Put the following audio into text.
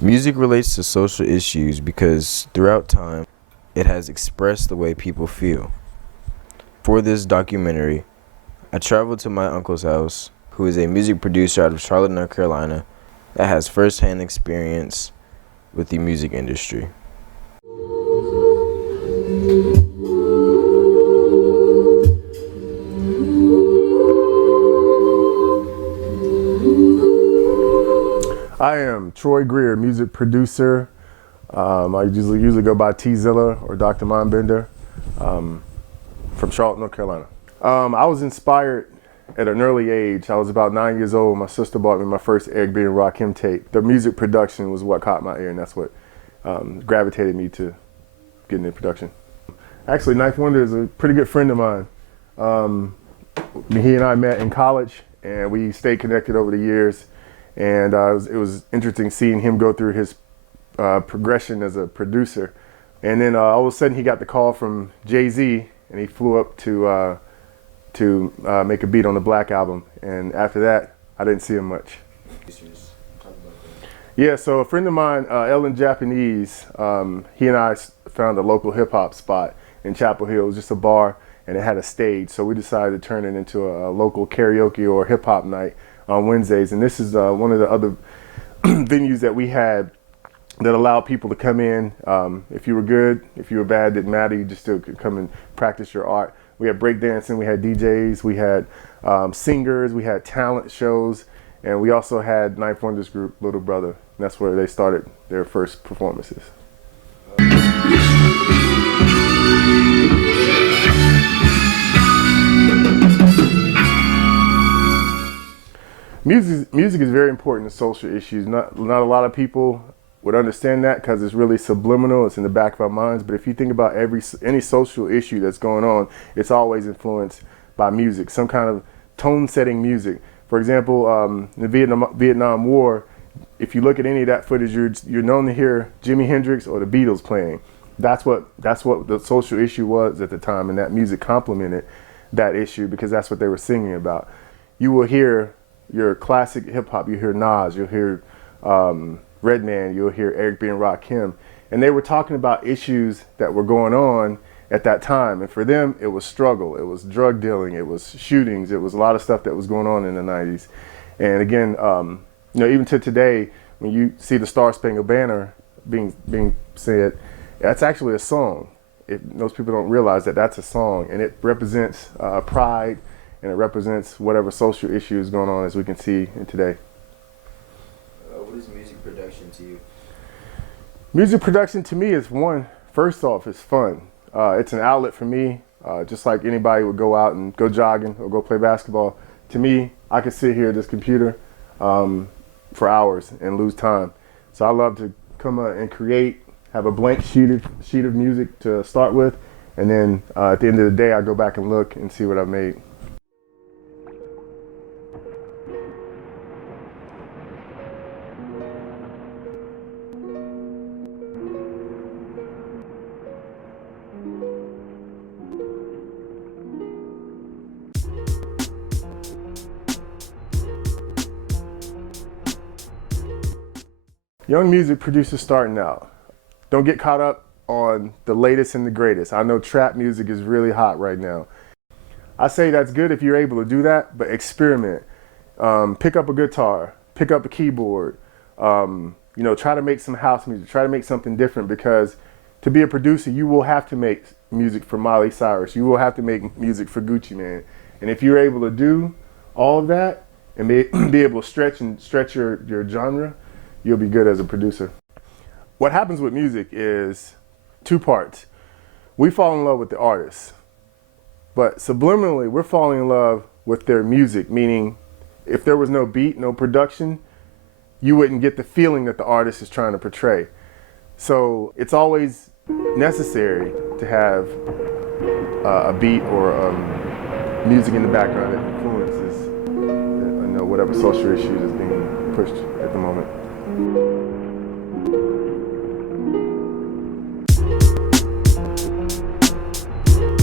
Music relates to social issues because throughout time, it has expressed the way people feel. For this documentary, I traveled to my uncle's house, who is a music producer out of Charlotte, North Carolina, that has firsthand experience with the music industry. I am Troy Grier, music producer. I usually go by T-Zilla or Dr. Mindbender from Charlotte, North Carolina. I was inspired at an early age. I was about 9 years old. My sister bought me my first Eric B. and Rakim tape. The music production was what caught my ear, and that's what gravitated me to getting into production. Actually, Knife Wonder is a pretty good friend of mine. He and I met in college, and we stayed connected over the years. And it was interesting seeing him go through his progression as a producer. And then all of a sudden he got the call from Jay-Z, and he flew up to make a beat on the Black album. And after that, I didn't see him much. Yeah, so a friend of mine, Ellen Japanese, he and I found a local hip hop spot in Chapel Hill. It was just a bar, and it had a stage. So we decided to turn it into a local karaoke or hip hop night on Wednesdays. And this is one of the other venues that we had that allowed people to come in. If you were good, if you were bad, didn't matter. You just still could come and practice your art. We had breakdancing, we had DJs, we had singers, we had talent shows, and we also had Knife Wonder's group, Little Brother. And that's where they started their first performances. Music is very important to social issues. Not a lot of people would understand that because it's really subliminal. It's in the back of our minds. But if you think about any social issue that's going on, it's always influenced by music, some kind of tone-setting music. For example, in the Vietnam War, if you look at any of that footage, you're known to hear Jimi Hendrix or the Beatles playing. That's what the social issue was at the time, and that music complemented that issue because that's what they were singing about. You will hear your classic hip hop, you hear Nas, you'll hear Redman, you'll hear Eric B. and Rakim, and they were talking about issues that were going on at that time. And for them, it was struggle, it was drug dealing, it was shootings, it was a lot of stuff that was going on in the 90s. And again, even to today, when you see the Star Spangled Banner being said, that's actually a song. Most people don't realize that that's a song, and it represents pride, and it represents whatever social issue is going on, as we can see in today. What is music production to you? Music production to me is first off, it's fun. It's an outlet for me, just like anybody would go out and go jogging or go play basketball. To me, I could sit here at this computer for hours and lose time. So I love to come and create, have a blank sheet of music to start with, and then at the end of the day, I go back and look and see what I've made. Young music producers starting out, don't get caught up on the latest and the greatest. I know trap music is really hot right now. I say that's good if you're able to do that, but experiment. Pick up a guitar, pick up a keyboard, try to make some house music, try to make something different, because to be a producer, you will have to make music for Miley Cyrus. You will have to make music for Gucci Mane. And if you're able to do all of that and be able to stretch your genre, you'll be good as a producer. What happens with music is two parts. We fall in love with the artist, but subliminally, we're falling in love with their music, meaning if there was no beat, no production, you wouldn't get the feeling that the artist is trying to portray. So it's always necessary to have a beat or music in the background that influences whatever social issues is being pushed at the moment.